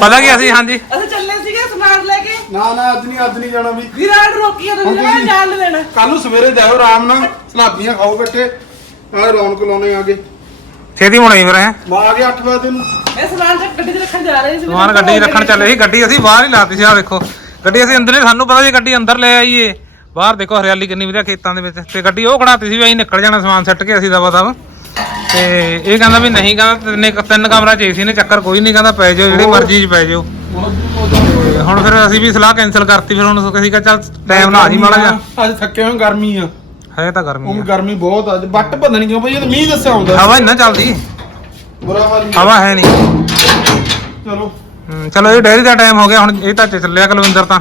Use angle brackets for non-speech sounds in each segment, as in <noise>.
ਪਤਾ ਕੀ ਅਸੀਂ ਹਾਂਜੀ। ਅਸੀਂ ਚੱਲੇ ਸੀਗੇ ਸਮਾਨ ਲੈ ਕੇ। ਨਾ ਨਾ ਅੱਜ ਨਹੀਂ ਅੱਜ ਨਹੀਂ ਜਾਣਾ ਵੀ। ਵਿਰਾਟ ਰੋਕੀ ਉਹਨੂੰ ਹੁਣ ਜਿਹੜਾ ਤੁਸੀਂ- ਜਾਣ ਦੇਣਾ। ਕੱਲ ਨੂੰ ਸਵੇਰੇ ਜਾਇਓ ਆਰਾਮ ਨਾਲ ਸਲਾਬੀਆਂ ਖਾਓ ਬੈਠੇ। ਨਾਲੇ ਰੌਣਕ ਲਾਉਣੇ ਆਗੇ ਛੇਤੀ ਹੋਣੀ ਫਿਰ ਹੈ। ਮਾ ਆ ਗਿਆ 8 ਵਜੇ ਨੂੰ। ਇਹ ਸਮਾਨ ਚੱਕ ਗੱਡੀ 'ਚ ਰੱਖਣ ਜਾ ਰਹੇ ਸੀ ਸਮਾਨ ਗੱਡੀ 'ਚ ਰੱਖਣ ਚੱਲੇ ਸੀ। ਗੱਡੀ ਅਸੀਂ ਬਾਹਰ ਹੀ ਲਾਤੀ ਸੀ ਆ ਦੇਖੋ। ਗੱਡੀ ਅਸੀਂ ਅੰਦਰ ਹੀ ਸਾਨੂੰ ਪਤਾ ਸੀ ਗੱਡੀ ਅੰਦਰ ਲੈ ਆਈਏ। ਬਾਹਰ ਦੇਖੋ ਹਰਿਆਲੀ ਕਿੰਨੀ ਵਧੀਆ ਖੇਤਾਂ ਦੇ ਵਿੱਚ। ਤੇ ਗੱਡੀ ਉਹ ਖੜਾਤੀ ਸੀ ਵੀ ਅਸੀਂ ਨਿਕਲ ਜਾਣਾ ਸਮਾਨ ਸੱਟ ਕੇ ਅਸੀਂ ਦਵਾ ਦਵਾ। ਤੇ ਇਹ ਕਹਿੰਦਾ ਵੀ ਨਹੀਂ ਕਹਿੰਦਾ ਤਿੰਨ ਤਿੰਨ ਕਮਰਾ ਚ ਏਸੀ ਨੇ ਚੱਕਰ ਕੋਈ ਨਹੀਂ ਕਹਿੰਦਾ ਪੈ ਜਾਓ ਜਿਹੜੀ ਮਰਜ਼ੀ ਚ ਪੈ ਜਾਓ। ਤੇ ਹੁਣ ਫਿਰ ਅਸੀਂ ਵੀ ਸਲਾਹ ਕੈਨਸਲ ਕਰਤੀ ਫਿਰ ਹੁਣ ਅਸੀਂ ਕਿਹਾ ਚੱਲ ਟਾਈਮ ਨਾਲ ਆ ਜੀ ਮਾੜਾ ਜਿਹਾ। ਅੱਜ ਥੱਕੇ ਹੋਏ ਗਰਮੀ ਆ। ਹੈ ਤਾਂ ਗਰਮੀ ਉਹ ਆ। ਗਰਮੀ ਬਹੁਤ ਆ ਅੱਜ ਬੱਟ ਪਤਾ ਨਹੀਂ ਕਿਉਂ ਪਈ ਇਹ ਤਾਂ ਮੀਂਹ ਦੱਸਿਆ ਹੁੰਦਾ। ਹਵਾ ਇੰਨਾ ਚੱਲਦੀ। ਬੁਰਾ ਹਾਲ ਹੀ ਆ। ਹਵਾ ਹੈ ਨਹੀਂ ਚਲੋ। ਹਮ, ਚਲੋ ਇਹ ਡੈਰੀ ਦਾ ਟਾਈਮ ਹੋ ਗਿਆ ਹੁਣ ਇਹ ਤਾਂ ਚੱਲਿਆ ਕੁਲਵਿੰਦਰ ਤਾਂ।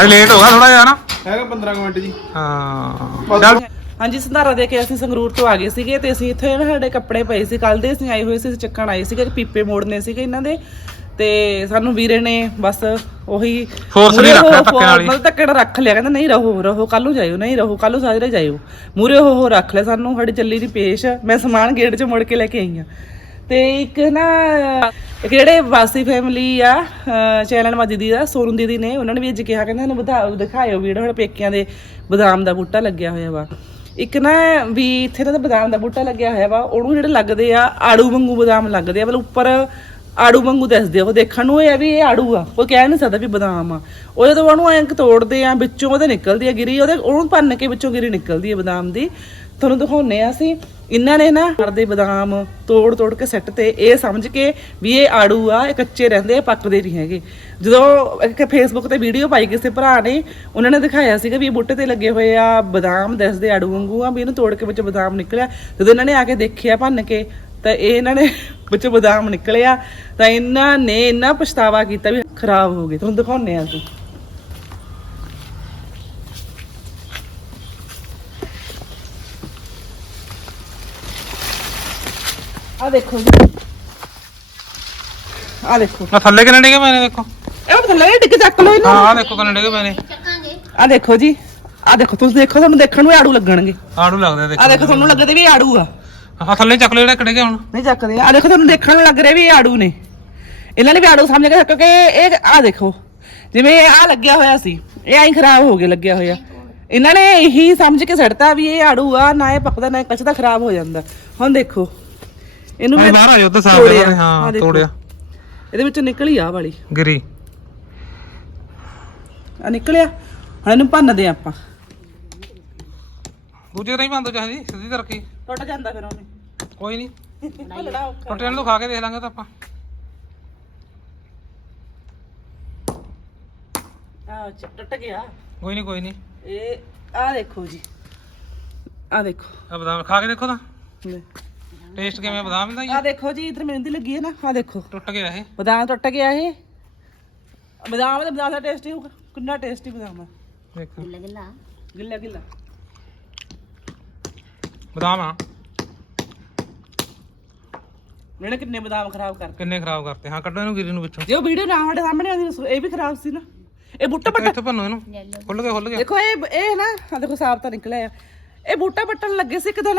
ਅੱਜ ਲੇਟ ਹੋ ਗਿਆ ਥੋੜਾ ਜਿਹਾ ਨਾ ਹੈਗਾ 15 ਕੁ ਮਿੰਟ ਜੀ। ਹਾਂ। ਚੱਲ। ਹਾਂਜੀ ਸੰਧਾਰਾ ਦੇ ਕੇ ਅਸੀਂ ਸੰਗਰੂਰ ਤੋਂ ਆ ਗਏ ਸੀਗੇ ਤੇ ਅਸੀਂ ਇੱਥੇ ਨਾ ਸਾਡੇ ਕੱਪੜੇ ਪਏ ਸੀ। ਕੱਲ ਦੇ ਅਸੀਂ ਆਏ ਹੋਏ ਸੀ ਅਸੀਂ ਚੱਕਣ ਆਏ ਸੀਗੇ ਪੀਪੇ ਮੋੜਨੇ ਸੀਗੇ ਇਹਨਾਂ ਦੇ। ਤੇ ਸਾਨੂੰ ਵੀਰੇ ਨੇ ਬਸ ਉਹੀ ਮੂਹਰੇ ਨਹੀਂ ਰੱਖ ਲਿਆ ਉਹ- ਧੱਕੇ ਨਾਲ। ਮਤਲਬ ਧੱਕੇ ਨਾਲ ਰੱਖ ਲਿਆ ਕਹਿੰਦਾ ਨਹੀਂ ਰਹੋ ਰਹੋ ਕੱਲ ਨੂੰ ਜਾਇਓ ਨਹੀਂ ਰਹੋ ਕੱਲ ਨੂੰ ਸਾਜਰੇ ਜਾਇਓ। ਮੂਰੇ ਉਹ ਉਹ ਰੱਖ ਲਿਆ ਸਾਨੂੰ ਸਾਡੀ ਚੱਲੀ ਦੀ ਪੇਸ਼। ਮੈਂ ਸਮਾਨ ਗੇਟ 'ਚ ਮੁੜ ਕੇ ਲੈ ਕੇ ਆਈ ਆ ਤੇ ਇੱਕ ਨਾ ਇੱਕ ਜਿਹੜੇ ਵਾਸੀ ਫੈਮਿਲੀ ਆ ਚੈਨਲ ਮਾ ਦੀਦੀ ਦਾ ਸੋਨੂੰ ਦੀਦੀ ਨੇ ਉਹਨਾਂ ਨੇ ਵੀ ਅੱਜ ਕਿਹਾ ਕਹਿੰਦੇ ਇਹਨੂੰ ਵਧਾ ਦਿਖਾਇਓ ਵੀਡੀਓ ਸਾਡੇ ਪੇਕਿਆਂ ਦੇ ਬਦਾਮ ਦਾ ਬੂਟਾ ਲੱਗਿਆ ਹੋਇਆ ਵਾ। ਇੱਕ ਨਾ ਵੀ ਇੱਥੇ ਨਾ ਬਦਾਮ ਦਾ ਬੂਟਾ ਲੱਗਿਆ ਹੋਇਆ ਵਾ, ਉਹਨੂੰ ਜਿਹੜੇ ਲੱਗਦੇ ਆ, ਆੜੂ ਵਾਂਗੂ ਬਦਾਮ ਲੱਗਦੇ ਆ, ਮਤਲਬ ਉੱਪਰ ਆੜੂ ਵਾਂਗੂ ਦਿਸਦੇ ਆ। ਉਹ ਦੇਖਣ ਨੂੰ ਇਹ ਆ ਵੀ ਇਹ ਆੜੂ ਆ, ਉਹ ਕਹਿ ਨਹੀਂ ਸਕਦਾ ਵੀ ਬਦਾਮ ਆ। ਉਹ ਜਦੋਂ ਉਹਨੂੰ ਐਂਕ ਤੋੜਦੇ ਆ, ਵਿੱਚੋਂ ਉਹਦੇ ਨਿਕਲਦੀ ਆ ਗਿਰੀ, ਉਹਦੇ ਉਹਨੂੰ ਭੰਨ ਕੇ ਵਿੱਚੋਂ ਗਿਰੀ ਨਿਕਲਦੀ ਆ ਬਦਾਮ ਦੀ। ਤੁਹਾਨੂੰ ਦਿਖਾਉਨੇ ਆ ਅਸੀਂ ਇਹਨਾਂ ਨੇ ਨਾ ਕਰਦੇ ਬਦਾਮ ਤੋੜ ਤੋੜ ਕੇ ਸੱਟ ਤੇ ਇਹ ਸਮਝ ਕੇ ਵੀ ਇਹ ਆੜੂ ਆ, ਇਹ ਕੱਚੇ ਰਹਿੰਦੇ ਆ ਪੱਕਦੇ ਨਹੀਂ ਹੈਗੇ। ਜਦੋਂ ਇੱਕ ਫੇਸਬੁੱਕ ਤੇ ਵੀਡੀਓ ਪਾਈ ਕਿਸੇ ਭਰਾ ਨੇ, ਉਹਨਾਂ ਨੇ ਦਿਖਾਇਆ ਸੀਗਾ ਵੀ ਬੂਟੇ ਤੇ ਲੱਗੇ ਹੋਏ ਆ, ਬਦਾਮ ਦੱਸਦੇ ਆੜੂ ਵਾਂਗੂ ਆ, ਵੀ ਇਹਨੂੰ ਤੋੜ ਕੇ ਵਿੱਚ ਬਦਾਮ ਨਿਕਲਿਆ। ਜਦੋਂ ਇਹਨਾਂ ਨੇ ਆ ਕੇ ਦੇਖਿਆ ਭੰਨ ਕੇ, ਤਾਂ ਇਹ ਇਹਨਾਂ ਨੇ <laughs> ਵਿੱਚ ਬਦਾਮ ਨਿਕਲਿਆ, ਤਾਂ ਇਹਨਾਂ ਨੇ ਇੰਨਾ ਪਛਤਾਵਾ ਕੀਤਾ ਵੀ ਖਰਾਬ ਹੋ ਗਏ। ਤੁਹਾਨੂੰ ਦਿਖਾਉਨੇ ਆ ਅਸੀਂ ਆ ਦੇਖੋ ਜੀ। ਆ ਦੇਖੋ। ਆ ਥੱਲੇ ਕਿੰਨੇ ਡਿੱਗੇ ਮੈਨੇ ਦੇਖੋ। ਇਹ ਪਤਾ ਲੱਗੇ ਡਿੱਗ ਚੱਕ ਲੋ ਇਹਨੂੰ ਹਾਂ ਆ ਦੇਖੋ ਕਿੰਨੇ ਡਿੱਗੇ ਮੈਨੇ ਆ ਦੇਖੋ ਜੀ। ਆ ਦੇਖੋ ਤੁਸੀਂ ਦੇਖੋ ਤੁਹਾਨੂੰ ਦੇਖਣ ਨੂੰ ਇਹ ਆੜੂ ਲੱਗਣਗੇ। ਆੜੂ ਲੱਗਦੇ ਆ ਆ ਦੇਖੋ ਦੇਖੋ ਤੁਹਾਨੂੰ ਲੱਗਦੇ ਵੀ ਇਹ ਆੜੂ ਆ। ਆ ਥੱਲੇ ਚੱਕ ਲਓ ਜਿਹੜਾ ਕਿਹੜੇ ਹੁਣ। ਨਹੀਂ ਚੱਕਦੇ। ਆ ਦੇਖੋ ਤੁਹਾਨੂੰ ਦੇਖਣ ਨੂੰ ਲੱਗ ਰਿਹਾ ਵੀ ਇਹ ਆੜੂ ਨੇ। ਇਹਨਾਂ ਨੇ ਵੀ ਆੜੂ ਸਮਝ ਕੇ ਕਿਉਂਕਿ ਇਹ ਆ ਦੇਖੋ। ਜਿਵੇਂ ਆ ਲੱਗਿਆ ਹੋਇਆ ਸੀ ਇਹ ਐਂ ਖਰਾਬ ਹੋ ਗਿਆ ਲੱਗਿਆ ਹੋਇਆ। ਇਹਨਾਂ ਨੇ ਇਹੀ ਸਮਝ ਕੇ ਸੜਤਾ ਵੀ ਇਹ ਆੜੂ ਆ ਨਾ ਇਹ ਪੱਕਦਾ ਨਾ ਇਹ ਕੱਚਦਾ ਖਰਾਬ ਹੋ ਜਾਂਦਾ। ਹੁਣ ਦੇਖੋ। ਇਹਨੂੰ ਮੈਂ ਬਾਹਰ ਆ ਜਾਓ ਤਾਂ ਸਾਫ਼ ਤੋੜਿਆ। ਕਰ। ਆਹ ਹਾਂ ਦੇਖੋ। ਤੋੜਿਆ। ਇਹਦੇ ਵਿੱਚੋਂ ਨਿਕਲੀ ਆ ਵਾਲੀ। ਗਿਰੀ। ਆ ਨਿਕਲਿਆ। ਹੁਣ ਇਹਨੂੰ ਭੰਨਦੇ ਆ ਆਪਾਂ। ਦੂਜੇ ਤਰ੍ਹਾਂ ਹੀ ਬੰਦੋ ਚਾਹੀਦੀ ਸਿੱਧੀ ਤਰਕੀ। ਟੁੱਟ ਜਾਂਦਾ ਫਿਰ ਉਹਨੇ। ਕੋਈ ਨਹੀਂ ਭੰਨਣਾ ਔਖਾ। ਟੁੱਟੇ ਨੂੰ ਖਾ ਕੇ ਦੇਖ ਲਾਂਗੇ ਤਾਂ ਆਪਾਂ। ਟੁੱਟ ਗਿਆ। ਕੋਈ ਨਹੀਂ ਕੋਈ ਨਹੀਂ ਇਹ ਆ ਦੇਖੋ ਜੀ। ਆ ਦੇਖੋ। ਆ ਬਦਾਮ ਖਾ ਕੇ ਦੇਖੋ ਤਾਂ। ਲੈ। ਟੇਸਟ ਕਿਵੇਂ ਬਦਾਮ ਦਾ ਹੀ ਆ ਦੇਖੋ ਜੀ ਇਧਰ ਮਹਿੰਦੀ ਲੱਗੀ ਹੈ ਨਾ ਆ ਦੇਖੋ। ਟੁੱਟ ਗਿਆ ਇਹ। ਬਦਾਮ ਟੁੱਟ ਗਿਆ ਇਹ। ਬਦਾਮ ਦੇ ਬਦਾਮ ਦਾ ਟੇਸਟੀ ਹੋਊਗਾ। ਕਿੰਨਾ ਟੇਸਟੀ ਬਦਾਮ ਹੈ ਦੇਖੋ। ਗਿੱਲਾ ਗਿੱਲਾ। ਬਦਾਮ ਆ। ਮੈਨੇ ਕਿੰਨੇ ਬਦਾਮ ਖਰਾਬ ਕਰਤੇ ਕਿੰਨੇ ਖਰਾਬ ਕਰਤੇ? ਹਾਂ ਕੱਢੋ ਇਹਨੂੰ ਗਿਰੀ ਨੂੰ ਵਿੱਚੋਂ ਜੇ ਉਹ ਵੀਡੀਓ ਨਾ ਸਾਡੇ ਸਾਹਮਣੇ ਆਉਂਦੀ ਤਾਂ ਇਹ ਵੀ ਖਰਾਬ ਸੀ ਨਾ। ਇਹ ਬੂਟਾ ਪੱਟਾ ਇੱਥੇ ਭੰਨੋ ਇਹਨੂੰ। ਖੁੱਲ ਗਿਆ ਖੁੱਲ ਗਿਆ। ਦੇਖੋ ਇਹ ਇਹ ਨਾ ਆ ਦੇਖੋ ਸਾਫ਼ ਤਾਂ ਨਿਕਲਿਆ ਆ। ਇਹ ਬੂਟਾ ਪੱਟਣ ਲੱਗੇ ਸੀ ਇੱਕ ਦਿਨ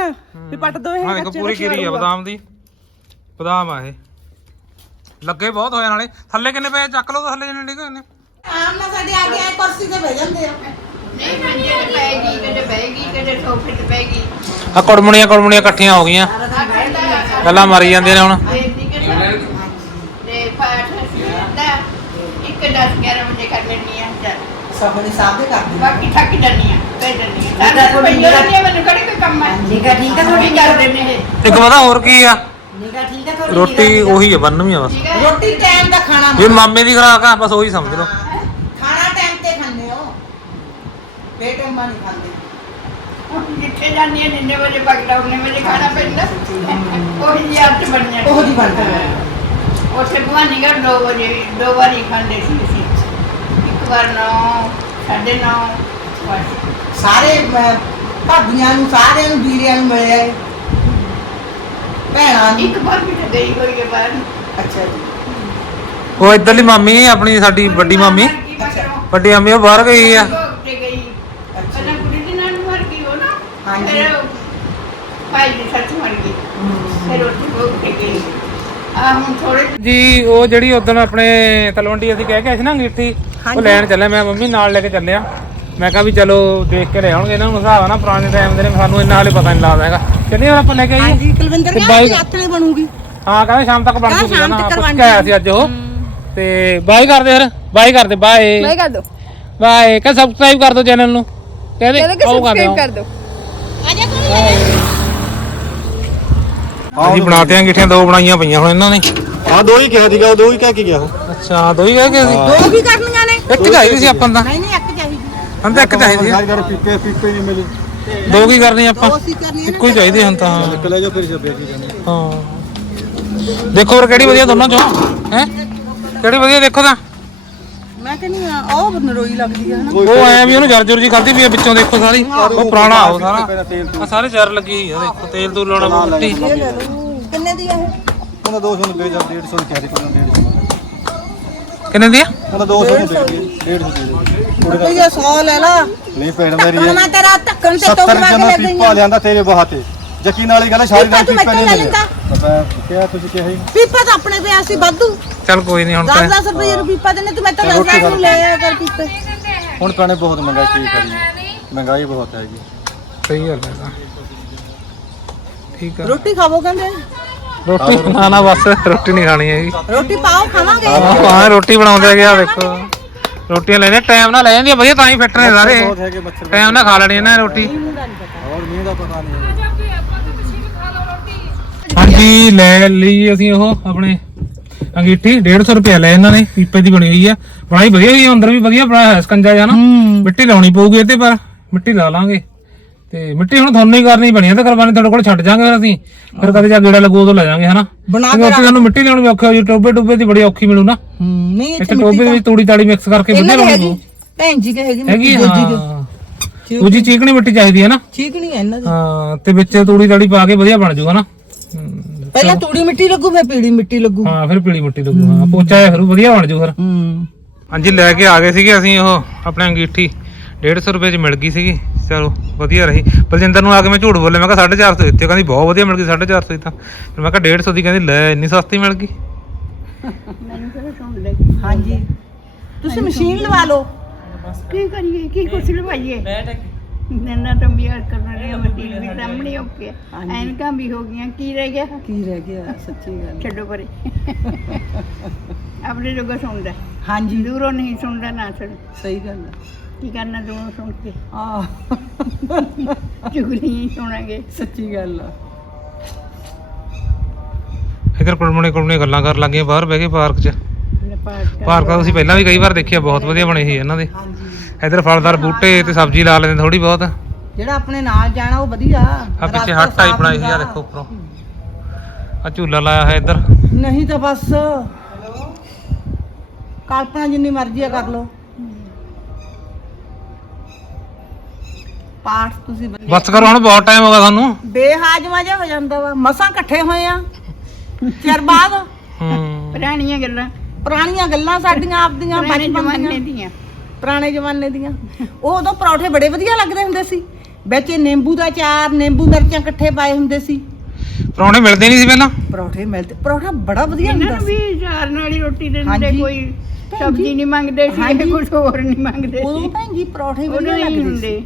ਵੀ ਪੱਟ ਦੋ ਇਹ ਹਾਂ ਦੇਖੋ ਪੂਰੀ ਗਿਰੀ ਆ ਬਦਾਮ ਦੀ। ਬਦਾਮ ਆ ਇਹ। ਲੱਗੇ ਬਹੁਤ ਹੋਏ ਨਾਲੇ। ਥੱਲੇ ਕਿੰਨੇ ਪਏ ਚੱਕ ਲਓ ਤਾਂ ਥੱਲੇ ਜਿੰਨੇ ਡਿੱਗੇ ਨੇ। ਆਮ ਨਾਲ ਸਾਡੇ ਆ ਕੇ ਕੁਰਸੀ ਤੇ ਬਹਿ ਜਾਂਦੇ ਆ। ਨਹੀਂ ਮੰਜੇ ਤੇ ਪੈਗੀ ਕਦੇ ਬੈਗੀ ਕਦੇ ਸੋਫੇ ਤੇ ਪੈਗੀ ਆ ਕੁੜਮਣੀਆਂ ਕੁੜਮਣੀਆਂ ਇਕੱਠੀਆਂ ਹੋ ਗਈਆਂ। ਗੱਲਾਂ ਮਾਰੀ ਜਾਂਦੀਆਂ ਨੇ ਹੁਣ। ਬੇਟੀ ਕੇ ਤੇ ਪਾਠ ਦਾ ਇੱਕ 10 11 ਵਜੇ ਕਰ ਲੈਣੀ ਸਾਹਿਬ ਦੇ ਬਾਕੀ ਆ ਆ। ਪਈਆਂ ਮੈਨੂੰ ਕਿਹੜੇ ਕੋਈ ਕੰਮ ਨਿਗਾ ਠੀਕ ਆ ਨੇ ਇੱਕ ਪਤਾ ਹੋਰ ਕੀ ਆ? ਨਿਗਾ ਠੀਕ ਆ ਤੁਹਾਡੀ? ਰੋਟੀ ਉਹੀ ਆ। ਬੰਨਵੀਂ ਆ ਬਸ। ਰੋਟੀ ਟਾਈਮ ਦਾ ਖਾਣਾ ਜੇ ਮਾਮੇ ਦੀ ਖਰਾਕ ਆ ਬਸ ਉਹੀ ਸਮਝ ਲਓ। ਖਾਣਾ ਟਾਈਮ ਤੇ ਖਾਂਦੇ ਹੋ। ਬੇਟੇ ਮਾਂ ਨਹੀਂ ਖਾਂਦੇ। ਜਿੱਥੇ ਜਾਂਦੀ ਆ ਜਿੰਨੇ ਵਜੇ ਪਕੜਾ ਉਹਨੇ ਵਜੇ ਖਾਣਾ ਪੈਂਦਾ। ਉਹੀ ਯਾਦ ਬਣ ਜਾਂਦੀ ਉਹ ਦੀ ਬਣਦਾ ਉੱਥੇ ਭਵਾਨੀ ਘਰ 2 ਵਜੇ ਦੋ ਵਾਰੀ ਖਾਂਦੇ ਸੀ ਵਾਰ 9 ਸਾਢੇ 9 ਬਸ। ਸਾਰੇ ਅਹ, ਭਾਬੀਆਂ ਨੂੰ ਸਾਰਿਆਂ ਨੂੰ ਵੀਰਿਆਂ ਨੂੰ ਮਿਲਿਆ ਏ। ਭੈਣਾਂ ਨੂੰ। ਇੱਕ ਵਾਰ ਵੀ ਤਾਂ ਗਈ ਹੋਈ ਹੈ ਬਾਹਰ। ਅੱਛਾ ਜੀ। ਉਹ ਇੱਧਰਲੀ ਮਾਮੀ ਆਪਣੀ ਸਾਡੀ ਵੱਡੀ ਮਾਮੀ। ਵੱਡੀ ਮਾਮੀ ਉਹ ਬਾਹਰ ਗਈ ਆ। ਤੇ ਗਈ। ਪਹਿਲਾਂ ਕੁੜੀ ਦੀ ਨਾਲ ਮਰ ਗਈ ਉਹ ਨਾ। ਹਾਂਜੀ। ਫਿਰ ਭਾਈ ਦੀ ਸੱਚ ਮਰ ਗਈ। ਫਿਰ ਉੱਥੇ ਭੋਗ ਤੇ ਗਈ। ਆ ਹੁਣ ਥੋੜੇ ਜੀ ਉਹ ਜਿਹੜੀ ਉਦੋਂ ਆਪਣੇ ਤਲਵੰਡੀ ਅਸੀਂ ਕਹਿ ਕੇ ਆਏ ਸੀ ਨਾ ਅੰਗੀਠੀ ਉਹ ਲੈਣ ਚੱਲਿਆ ਮੈਂ ਮੰਮੀ ਨਾਲ ਲੈ ਕੇ ਚੱਲਿਆ। ਮੈਂ ਕਿਹਾ ਵੀ ਚਲੋ ਦੇਖ ਕੇ ਲੈ ਆਉਣਗੇ ਇਹਨਾਂ ਨੂੰ ਹਿਸਾਬ ਆ ਨਾ ਪੁਰਾਣੇ ਟਾਈਮ ਦੇ ਨੇ ਸਾਨੂੰ ਇੰਨਾ ਹਾਲੇ ਪਤਾ ਨਹੀਂ ਲੱਗਦਾ ਹੈਗਾ। ਚੱਲੀਏ ਹੁਣ ਆਪਾਂ ਲੈ ਕੇ ਆਈਏ। ਹਾਂਜੀ ਕੁਲਵਿੰਦਰ ਤੇ ਨੇ ਬਾਈ- ਹੱਥ ਨਹੀਂ ਬਣੂਗੀ। ਹਾਂ ਕਹਿੰਦੇ ਸ਼ਾਮ ਤੱਕ ਬਣ ਕਹਿੰਦਾ ਜੂਗੀ ਸ਼ਾਮ ਨਾ ਤੱਕ ਪੁੱਛ ਬਣ ਕੇ ਆਇਆ ਸੀ ਅੱਜ ਉਹ। ਤੇ ਬਾਈ ਕਰਦੇ ਫਿਰ ਬਾਈ ਕਰਦੇ ਬਾਏ। ਮੈਂ ਕਰ ਦੋ। ਬਾਏ ਕਹ ਸਬਸਕ੍ਰਾਈਬ ਕਰ ਦਿਓ ਚੈਨਲ ਨੂੰ। ਕਹਿੰਦੇ ਕਹਿੰਦੇ ਕਿ ਆਓ ਕਰਦੇ ਸਬਸਕ੍ਰਾਈਬ ਹੋ ਕਰ ਦੋ। ਅਸੀਂ ਬਣਾਤੇ ਅੰਗੀਠੀਆਂ ਦੋ ਬਣਾਈਆਂ ਪਈਆਂ ਹੁਣ ਇਹਨਾਂ ਨੇ। ਹਾਂ ਦੋ ਹੀ ਕਿਹਾ ਸੀਗਾ ਉਹ ਦੋ ਹੀ ਕਹਿ ਕੇ ਗਿਆ ਉਹ। ਅੱਛਾ ਦੋ ਹੀ ਕਹਿ ਕੇ ਸੀ। ਦੋ ਵੀ ਕਰਨੀਆਂ ਇੱਕ ਚਾਹੀਦੀ ਸੀ ਆਪਾਂ ਨੂੰ ਤਾਂ। ਨਹੀਂ ਨਹੀਂ ਇੱਕ ਚਾਹੀਦੀ ਹੁਣ ਤਾਂ ਇੱਕ ਚਾਹੀਦੀ ਆ। ਸਾਰੀ ਗੱਲ ਪੀਪੇ ਪੀਪੇ ਨਹੀਂ ਮਿਲੀ। ਦੋ ਕੀ ਕਰਨੀ ਆਪਾਂ? ਦੋ ਇੱਕੋ ਹੀ ਚਾਹੀਦੀ ਹੁਣ ਤਾਂ। ਨਿਕਲ ਜਾ ਫਿਰ ਸਭ ਵੇਚੀ ਜਾਣੀ ਹਾਂ। ਦੇਖੋ ਫਿਰ ਕਿਹੜੀ ਵਧੀਆ ਦੋਨਾਂ ਚੋਂ। ਹੈ? ਕਿਹੜੀ ਵਧੀਆ ਦੇਖੋ ਤਾਂ। ਮੈਂ ਕਹਿੰਦੀ ਆ ਉਹ ਨਰੋਈ ਲੱਗਦੀ ਆ ਹਨਾ। ਉਹ ਐ ਵੀ ਉਹਨੂੰ ਜਰ ਜੁਰ ਜੀ ਖਾਦੀ ਵੀ ਆ ਵਿੱਚੋਂ ਦੇਖੋ ਸਾਰੀ। ਉਹ ਪੁਰਾਣਾ ਉਹ ਸਾਰਾ। ਆ ਸਾਰੇ ਜਰ ਲੱਗੀ ਹੋਈ ਆ ਦੇਖੋ ਤੇਲ ਤੂਲ ਲਾਉਣਾ ਮਿੱਟੀ ਇਹ ਲੈ ਲਓ। ਕਿੰਨੇ ਦੀ ਆ ਇਹ? ਉਹਨਾਂ 200 ਨੂੰ ਦੇ ਜਾ 150 ਨੂੰ ਕਹਿ ਦੇ ਕੋਈ 150 ਕਿੰਨੇ ਦੀ ਆ? ਉਹਨਾਂ 200 ਨੂੰ ਦੇ ਦੇ 150 ਦੇ ਇਹ 100 ਲੈ ਲਾ। ਨਹੀਂ ਭੈਣ ਮੇਰੀ ਮੈਂ ਤੇਰਾ ਧੱਕਣ ਤੇ 70 ਟੋਕਰਾ ਕੇ ਜਨਾ ਲੈ ਪੀਪਾ ਗਈ ਲਿਆਂਦਾ ਤੇਰੇ ਬਹਾਤੇ ਯਕੀਨ ਵਾਲੀ ਗੱਲ ਹੈ, ਸਾਰੀ ਪੀਪਾ ਤੂੰ ਪੀਪਾ ਨਹੀਂ ਲੈਂਦਾ। ਮੈਂ ਕਿਹਾ ਤੁਸੀਂ ਕਿਹਾ ਹੀ ਪੀਪਾ ਤਾਂ ਆਪਣੇ ਪਿਆ ਸੀ ਵਾਧੂ। ਚੱਲ ਕੋਈ ਨਹੀਂ ਹੁਣ 10 ਤਾਂ 10 ਰੁਪਏ ਨੂੰ ਪੀਪਾ ਦੇਣੇ ਤੂੰ ਮੈਂ ਤਾਂ 10 10 ਨੂੰ ਲੈ ਆਇਆ ਕਰ ਪੀਪੇ। ਹੁਣ ਭੈਣੇ ਬਹੁਤ ਮਹਿੰਗਾਈ ਕੀ ਕਰੀ ਮਹਿੰਗਾਈ ਬਹੁਤ ਹੈਗੀ। ਸਹੀ ਗੱਲ ਹੈ। ਤਾਂ ਠੀਕ ਆ। ਰੋਟੀ ਖਾਵੋ ਕਹਿੰਦੇ। ਰੋਟੀ ਨਾ ਨਾ ਬਸ ਰੋਟੀ ਨਹੀਂ ਖਾਣੀ ਹੈਗੀ। ਰੋਟੀ ਪਾਓ ਖਾਵਾਂਗੇ। ਹਾਂ ਰੋਟੀ ਬਣਾਉਂਦੇ ਹੈਗੇ ਆ ਦੇਖੋ। ਰੋਟੀਆਂ ਲੈਣੇ ਟਾਈਮ ਨਾਲ ਲੈ ਜਾਂਦੀਆਂ ਵਧੀਆ ਤਾਂ ਹੀ ਫਿੱਟ ਨੇ ਸਾਰੇ। ਟਾਈਮ ਨਾਲ ਖਾ ਲੈਣੀ ਇਹਨਾਂ ਰੋਟੀ। ਹੋਰ ਮੀਂਹ ਦਾ ਪਤਾ ਨਹੀਂ। ਹਾਂਜੀ ਲੈ ਲਈ ਅਸੀਂ ਉਹ ਆਪਣੇ ਅੰਗੀਠੀ 150 ਰੁਪਏ ਲੈ ਇਹਨਾਂ ਨੇ ਪੀਪੇ ਦੀ ਬਣੀ ਹੋਈ ਆ। ਬਣਾਈ ਵਧੀਆ ਹੋਈ ਅੰਦਰ ਵੀ ਵਧੀਆ ਬਣਾਇਆ ਸਕੰਜਾ ਜਾਨਾ ਮਿੱਟੀ ਲਾਉਣੀ ਪਊਗੀ ਇਹਦੇ ਪਰ ਮਿੱਟੀ ਲਾ ਲਾਂਗੇ। ਤੇ ਮਿੱਟੀ ਹੁਣ ਤੁਹਾਨੂੰ ਹੀ ਕਰਨੀ ਬਣੀ ਆ ਤੇ ਕਰਵਾਨੀ ਤੁਹਾਡੇ ਕੋਲ ਛੱਡ ਜਾਾਂਗੇ ਫਿਰ ਅਸੀਂ। ਫਿਰ ਕਦੇ ਜਾ ਗੇੜਾ ਲੱਗੂ ਉਦੋਂ ਲੈ ਜਾਾਂਗੇ ਹਨਾ? ਬਣਾ ਕਿਉਂਕਿ ਉੱਥੇ ਸਾਨੂੰ ਮਿੱਟੀ ਲਿਆਉਣੀ ਵੀ ਔਖੀ ਹੋ ਜੀ ਟੋਬੇ ਟੋਬੇ ਦੀ ਬੜੀ ਔਖੀ ਮਿਲੂ ਨਾ। ਹੂੰ ਨਹੀਂ ਇੱਥੇ ਟੋਬੇ ਦੇ ਵਿੱਚ ਤੂੜੀ ਤਾੜੀ ਮਿਕਸ ਕਰਕੇ ਵਧੀਆ ਇਹਨਾਂ ਦੀ ਲਾਉਣੀ ਹੈਗੀ ਪਊ ਭੈਣ ਜੀ ਕੇ ਹੈਗੀ ਹੈਗੀ ਮਿੱਟੀ ਗੋਜੀ ਹਾਂ। ਦੂਜੀ ਚੀਕਣੀ ਮਿੱਟੀ ਚਾਹੀਦੀ ਹੈ ਨਾ ਠੀਕ ਨਹੀਂ ਹੈ ਇਹਨਾਂ ਦੀ। ਹਾਂ ਤੇ ਵਿੱਚ ਤੂੜੀ ਤਾੜੀ ਪਾ ਕੇ ਵਧੀਆ ਬਣ ਜੂਗਾ ਨਾ ਹਮ, ਪਹਿਲਾਂ ਤੂੜੀ ਮਿੱਟੀ ਲੱਗੂ ਫਿਰ ਪੀੜੀ ਮਿੱਟੀ ਲੱਗੂ। ਹਾਂ ਫਿਰ ਪੀਲੀ ਮਿੱਟੀ ਲੱਗੂ ਹਾਂ। ਪੋਚਾ ਜਿਹਾ ਫਿਰ ਵਧੀਆ ਬਣ ਜੂ ਫਿਰ। ਹੂੰ। ਹਾਂਜੀ ਲੈ ਕੇ ਆ ਗਏ ਸੀਗੇ ਅਸੀਂ ਉਹ ਆਪਣੇ ਅੰਗੀਠੀ। 150 ਰੁਪਏ ਚ ਮਿਲ ਗਈ ਸੀਗੀ। ਚਲੋ ਵਧੀਆ ਰਹੀ। ਬਲਜਿੰਦਰ ਨੂੰ ਆ ਕੇ ਮੈਂ ਝੂਠ ਬੋਲਿਆ ਮੈਂ ਕਿਹਾ 450 ਦਿੱਤੇ ਕਹਿੰਦੀ ਬਹੁਤ ਵਧੀਆ ਮਿਲ ਗਈ 450 ਦੀ ਤਾਂ ਫਿਰ ਮੈਂ ਕਿਹਾ 150 ਦੀ ਕਹਿੰਦੀ ਲੈ ਇੰਨੀ ਸਸਤੀ ਮਿਲ ਗਈ। ਮੈਨੂੰ ਕਿਹੜਾ ਸੁਣ ਲੈ ਹਾਂਜੀ। ਤੁਸੀਂ ਮਸ਼ੀਨ ਲਵਾ ਲਓ। ਕੀ ਕਰੀਏ ਕੀ ਕੁਛ ਲਵਾਈਏ? ਨੰਨਾ ਤਾਂ ਬਿਆਰ ਕਰਨ ਰਹੀ ਮੱਟੀ ਵੀ ਸਾਹਮਣੇ ਹੋ ਗਿਆ ਐਨਕਾਂ ਵੀ ਹੋ ਗਈਆਂ ਕੀ ਰਹਿ ਗਿਆ? ਕੀ ਰਹਿ ਗਿਆ ਸੱਚੀ ਗੱਲ। ਛੱਡੋ ਪਰੇ। ਆਪਣੇ ਜੋਗਾ ਸੁਣਦਾ। ਹਾਂਜੀ। ਦੂਰੋਂ ਨਹੀਂ ਸੁਣਦਾ ਨਾ ਸੁਣ। ਸਹੀ ਗੱਲ ਹੈ ਕੀ ਕਰਨਾ ਦੂਰੋਂ ਸੁਣ ਕੇ? ਆ ਚੁਗਲੀਆਂ ਹੀ ਸੁਣਾਂਗੇ। ਸੱਚੀ ਗੱਲ ਆ। ਇਧਰ ਕੁੜਮਣੇ ਕੁੜਮਣੇ ਗੱਲਾਂ ਕਰਨ ਲੱਗੀਆਂ ਬਾਹਰ ਬਹਿ ਕੇ ਪਾਰਕ 'ਚ। ਪਾਰਕ ਤਾਂ ਤੁਸੀਂ ਪਹਿਲਾਂ ਵੀ ਕਈ ਵਾਰ ਦੇਖਿਆ ਬਹੁਤ ਵਧੀਆ ਬਣੀ ਸੀ ਇਹਨਾਂ ਦੀ। ਇਧਰ ਫਲਦਾਰ ਬੂਟੇ ਤੇ ਸਬਜ਼ੀ ਲਾ ਲੈਂਦੇ ਥੋੜੀ ਬਹੁਤ। ਜਿਹੜਾ ਆਪਣੇ ਨਾਲ ਜਾਣਾ ਉਹ ਵਧੀਆ। ਆ ਪਿੱਛੇ ਹੱਟ ਟਾਈਪ ਬਣਾਈ ਸੀ ਆ ਦੇਖੋ ਉੱਪਰੋਂ। ਆ ਝੂਲਾ ਲਾਇਆ ਹੈ ਇੱਧਰ। ਨਹੀਂ ਤਾਂ ਬਸ। ਕਲਪਨਾ ਜਿੰਨੀ ਮਰਜ਼ੀ ਆ ਕਰ ਲਓ। ਪਾਠ ਤੁਸੀਂ ਵਧੀਆ- ਬਸ ਕਰੋ ਹੁਣ ਬਹੁਤ ਟਾਈਮ ਹੋ ਗਿਆ ਤੁਹਾਨੂੰ ਬੇਹਾਜਮਾ ਜਿਹਾ ਹੋ ਜਾਂਦਾ ਵਾ ਮਸਾਂ ਇਕੱਠੇ ਹੋਏ ਆ। ਚਿਰ ਬਾਅਦ ਹੂੰ। ਪੁਰਾਣੀਆਂ ਗੱਲਾਂ। ਪੁਰਾਣੀਆਂ ਗੱਲਾਂ ਸਾਡੀਆਂ ਆਪਦੀਆਂ ਪੁਰਾਣੇ ਬਚਪਨ ਜ਼ਮਾਨੇ ਦੀਆਂ। ਦੀਆਂ ਪੁਰਾਣੇ ਜ਼ਮਾਨੇ ਦੀਆਂ। ਉਹ ਉਦੋਂ ਪਰੌਠੇ ਬੜੇ ਵਧੀਆ ਲੱਗਦੇ ਹੁੰਦੇ ਸੀ। ਵਿੱਚ ਨਿੰਬੂ ਦਾ ਚਾਰ ਨਿੰਬੂ ਮਿਰਚਾਂ ਇਕੱਠੇ ਪਾਏ ਹੁੰਦੇ ਸੀ। ਪਰੌਣੇ ਮਿਲਦੇ ਨਹੀਂ ਸੀ ਪਹਿਲਾਂ? ਪਰੌਠੇ ਮਿਲਦੇ ਪਰੌਠਾ ਬੜਾ ਵਧੀਆ ਇਹਨਾਂ ਹੁੰਦਾ ਨੂੰ ਸੀ। ਵੀ ਚਾਰ ਨਾਲ ਹੀ ਰੋਟੀ ਦਿੰਦੇ ਹਾਂਜੀ। ਕੋਈ ਸਬਜ਼ੀ ਨਹੀਂ ਮੰਗਦੇ ਸੀ ਹਾਂਜੀ। ਕੁਝ ਹੋਰ ਨਹੀਂ ਮੰਗਦੇ ਉਦੋਂ ਸੀ। ਭੈਣ ਜੀ ਪਰੌਠੇ ਵਧੀਆ ਉਦੋਂ ਹੀ ਲੱਗਦੇ ਸੀ। ਹੁੰਦੇ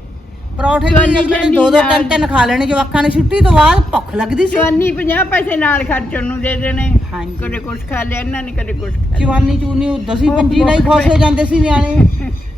ਪਰੌਠੇ ਵੀ ਜਿਹੜੇ ਜਵਾਨੀ ਦੋ ਦੋ ਤਿੰਨ। ਤਿੰਨ ਖਾ ਲੈਣੇ ਜਵਾਕਾਂ ਨੇ ਛੁੱਟੀ ਤੋਂ ਬਾਅਦ ਭੁੱਖ ਲੱਗਦੀ ਸੀ ਜਵਾਨੀ 50 ਪੈਸੇ ਨਾਲ ਖਰਚਣ ਨੂੰ ਦੇ ਦੇਣੇ ਹਾਂਜੀ। ਕਦੇ ਕੁਛ ਖਾ ਲਿਆ ਇਹਨਾਂ ਨੇ ਕਦੇ ਕੁਛ ਖਾ ਲਿਆ ਜਵਾਨੀ ਚੂਨੀ ਉਹ ਦਸੀ ਪੰਜੀ ਨਾਲ ਹੀ ਖੁਸ਼ ਹੋ ਜਾਂਦੇ ਸੀ ਨਿਆਣੇ <laughs>